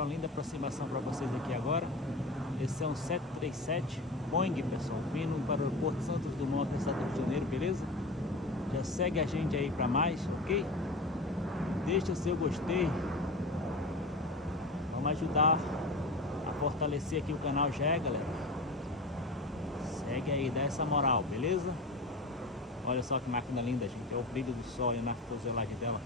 mostrar uma linda aproximação para vocês aqui agora. Esse é um 737 Boeing, pessoal, vindo para o aeroporto de Santos Dumont, aqui no estado do Rio de Janeiro, beleza? Já segue a gente aí para mais, ok? Deixa o seu gostei. Vamos ajudar a fortalecer aqui o canal já, galera. Segue aí, dá essa moral, beleza? Olha só que máquina linda, gente. É o brilho do sol aí na fuselagem dela.